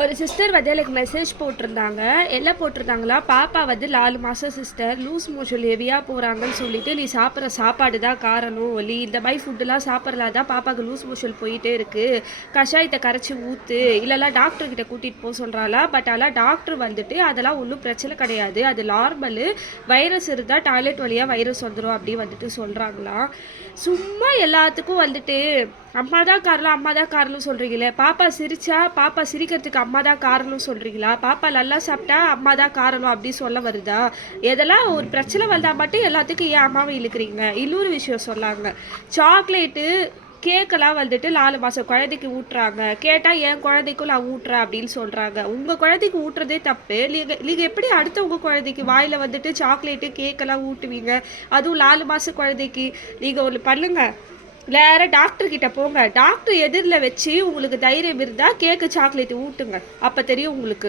ஒரு சிஸ்டர் வந்து எனக்கு மெசேஜ் போட்டிருந்தாங்க. என்ன போட்டிருந்தாங்களா, பாப்பா வந்து 4 மாசம் சிஸ்டர் லூஸ் மோஷன் ஹெவியா போறாங்கன்னு சொல்லிட்டு, "நீ சாப்பிட்ற சாப்பாடு தான் காரணம். நீ இந்த மாரி ஃபுட்டுலாம் சாப்பிட்றனால தான் பாப்பாக்கு லூஸ் மோஷன் போயிட்டே இருக்கு. கஷாயத்த கரைச்சு ஊத்து, இல்லன்னா டாக்டர் கிட்ட கூட்டிட்டு போ" சொல்றாளா. பட் ஆனா டாக்டர் வந்துட்டு, "அதெல்லாம் ஒண்ணும் பிரச்சனை கிடையாது. அது நார்மலு. வைரஸ் இருந்தா டாய்லெட் வழியா வைரஸ் வந்துரும்" அப்படி வந்துட்டு சொல்றாங்களாம். சும்மா எல்லாத்துக்கும் வந்துட்டு அம்மா தான் காரணம், அம்மா தான் காரணம் சொல்றீங்களே. பாப்பா சிரிச்சா, பாப்பா சிரிக்கிறதுக்கு அம்மா தான் காரணம் சொல்றீங்களா? பாப்பா நல்லா சாப்பிட்டா அம்மா தான் காரணம் அப்படி சொல்ல வருதா? எதெல்லாம் ஒரு பிரச்சனை வந்தா மட்டும் எல்லாத்துக்கும் ஏன் அம்மாவை இழுக்கிறீங்க? இன்னொரு விஷயம் சொன்னாங்க. சாக்லேட்டு, கேக்கெல்லாம் வந்துட்டு 4 மாசம் குழந்தைக்கு ஊட்டுறாங்க. கேட்டா என் குழந்தைக்கும் நான் ஊட்டுறேன் அப்படின்னு சொல்றாங்க. உங்க குழந்தைக்கு ஊட்டுறதே தப்பு. நீங்க நீங்க எப்படி அடுத்தவங்க குழந்தைக்கு வாயில வந்துட்டு சாக்லேட்டு, கேக்கெல்லாம் ஊட்டுவீங்க? அதுவும் 4 மாச குழந்தைக்கு. நீங்க ஒண்ணு பண்ணுங்க. நேரா டாக்டர் கிட்ட போங்க. டாக்டர் எதிர்ல வச்சு உங்களுக்கு தைரியம் இருந்தா கேக்கு, சாக்லேட் ஊட்டுங்க. அப்ப தெரியும் உங்களுக்கு.